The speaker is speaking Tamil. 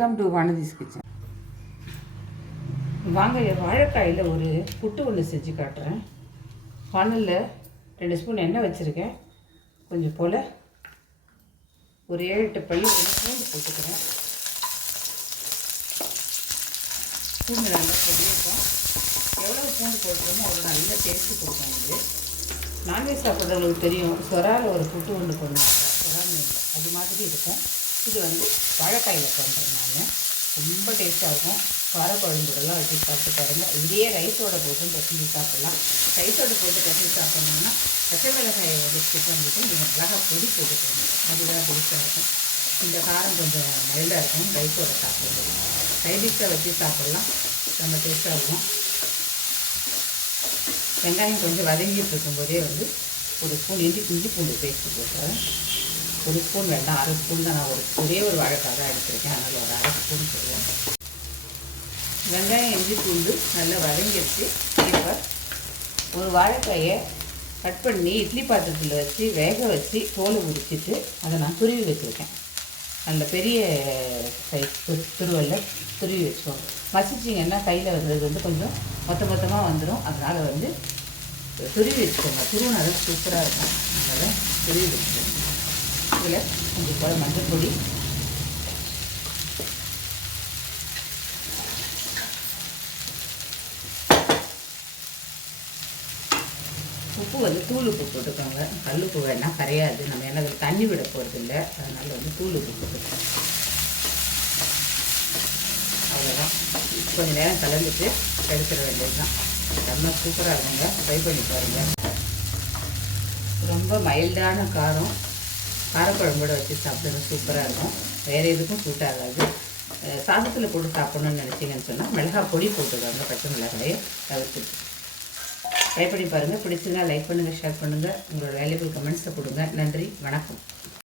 Welcome to Vanathi's kitchen. வாங்க வாழைக்காயில் ஒரு புட்டு ஒன்று செஞ்சு காட்டுறேன். வானலில் 2 ஸ்பூன் எண்ணெய் வச்சுருக்கேன். கொஞ்சம் போல் ஒரு 7-8 பல்லு பூண்டு போட்டுக்கிறேன். பூண்டு நல்லா பொடியிருக்கும். எவ்வளோ பூண்டு போட்டுருமோ அவ்வளோ நல்ல டேஸ்ட்டு கொடுக்கும். இது நான்வெஜ் சாப்பிட்றவங்களுக்கு தெரியும். சொராவில் ஒரு புட்டு ஒன்று பண்ணுவாங்க, சொரா மீன் அது மாதிரி இருக்கும். இது வாழைக்காயில் பண்ணுறேன் நான். ரொம்ப டேஸ்ட்டாக இருக்கும். காரக்குழம்புடலாம் வச்சு சாப்பிட்டு பாருங்கள். இதையே ரைஸோடு போட்டு பசங்க சாப்பிட்லாம். ரைஸோடு போட்டு பசங்க சாப்பிட்ணுன்னா பச்சை மிளகாயை வச்சுட்டு நீங்கள் மிளகாய் பொடி போட்டுக்கோங்க. அதுதான் டேஸ்ட்டாக இருக்கும். இந்த காரம் கொஞ்சம் மைல்டாக இருக்கும். ரைஸோடு சாப்பிடுறது சைடிஷாக வச்சு சாப்பிட்லாம். ரொம்ப டேஸ்ட்டாக இருக்கும். வெங்காயம் கொஞ்சம் வதங்கிட்டு இருக்கும்போதே ஒரு ஸ்பூன் இஞ்சி பூண்டு பேஸ்ட்டு போட்டுறேன். ஒரு ஸ்பூன் வேண்டாம், 1/2 ஸ்பூன் தான். நான் ஒரே ஒரு வாழைக்காய் தான் எடுத்துருக்கேன், அதனால் ஒரு 1/2 ஸ்பூன் போடுவேன். வெங்காயம் இஞ்சி பூண்டு நல்லா வதங்கிடுச்சு. இப்போ ஒரு வாழைக்காயை கட் பண்ணி இட்லி பாத்திரத்தில் வச்சு வேக வச்சு தோலை உரிச்சிட்டு அதை நான் துருவி வச்சுருக்கேன். நல்ல பெரிய சைஸ் துருவலில் துருவி வச்சுக்கோங்க. மசிச்சிங்கன்னா கையில் வந்தது கொஞ்சம் மொத்தமாக வந்துடும். அதனால் துருவி வச்சுக்கோங்க. துருவினா தான் சூப்பராக இருக்கும். அதனால் துருவி வச்சுக்கோங்க. இதில் கொஞ்சம் போல் மஞ்சள் பொடி, உப்பு தூள் உப்பு போட்டுக்கோங்க. கல்லுப்பு வேணால் கரையாது. நம்ம என்ன தண்ணி விட போகிறது இல்லை, அதனால் தூள் உப்பு போட்டுக்கோங்க. அவ்வளோதான். கொஞ்சம் நேரம் கலந்துட்டு எடுத்துட வேண்டியது தான். ரொம்ப சூப்பராக இருக்குங்க. ட்ரை பண்ணி பாருங்கள். ரொம்ப மைல்டான காரக்குழம்போடு வச்சு சாப்பிடுறது சூப்பராக இருக்கும். வேறு எதுக்கும் சூட் ஆகாது. சாதத்தில் போட்டு சாப்பிட்ணுன்னு நினச்சிங்கன்னு சொன்னால் மிளகாய் பொடி போட்டுக்கோங்க. பச்சை மிளகாயை தவிர்த்துட்டு ட்ரை பண்ணி பாருங்கள். பிடிச்சிருந்தா லைக் பண்ணுங்கள், ஷேர் பண்ணுங்கள். உங்களோட வேல்யூபிள் கமெண்ட்ஸை கொடுங்க. நன்றி, வணக்கம்.